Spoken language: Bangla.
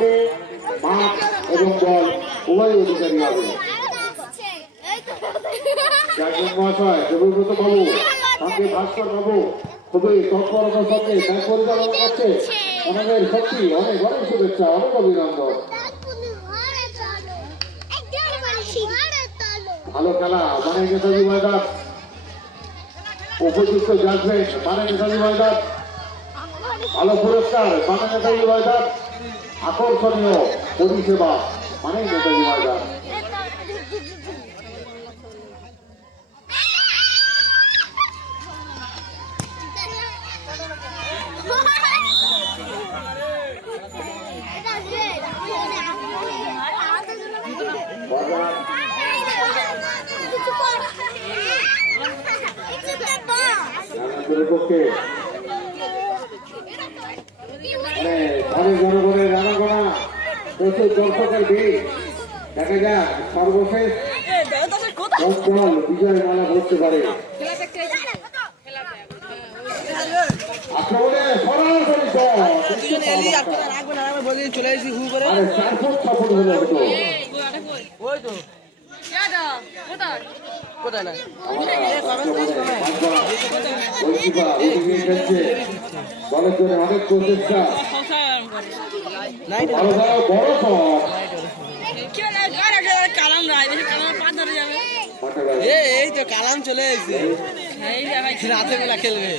মাঠে মাঠ এবং বল উভয় অধিকারী হবে। মহাশয় দেবব্রত বাবু সঙ্গে ভাস্কর বাবু খুবই তৎপরতার সঙ্গে ম্যাচ পরিচালনা করছে। আমাদের সত্যি অনেক অনেক শুভেচ্ছা, অনেক অভিনন্দন। ভালো খেলা মানে নেতাজি ময়দান, উপযুক্ত জাজমেন্ট মানে নেতাজি ময়দান, ভালো পুরস্কার মানে নেতাজি ময়দান, আকর্ষণীয় পরিষেবা মানে নেতাজি ময়দান। জনগণের রানাগোনা প্রচুর দর্শকের ভিড় দেখা যাক সর্বশেষ দল বিজয় মালা করতে পারে। দলের জন্য অনেক প্রচেষ্টা, বড় এই তো কালাম চলে এসেছে রাতে বেলা খেলবে।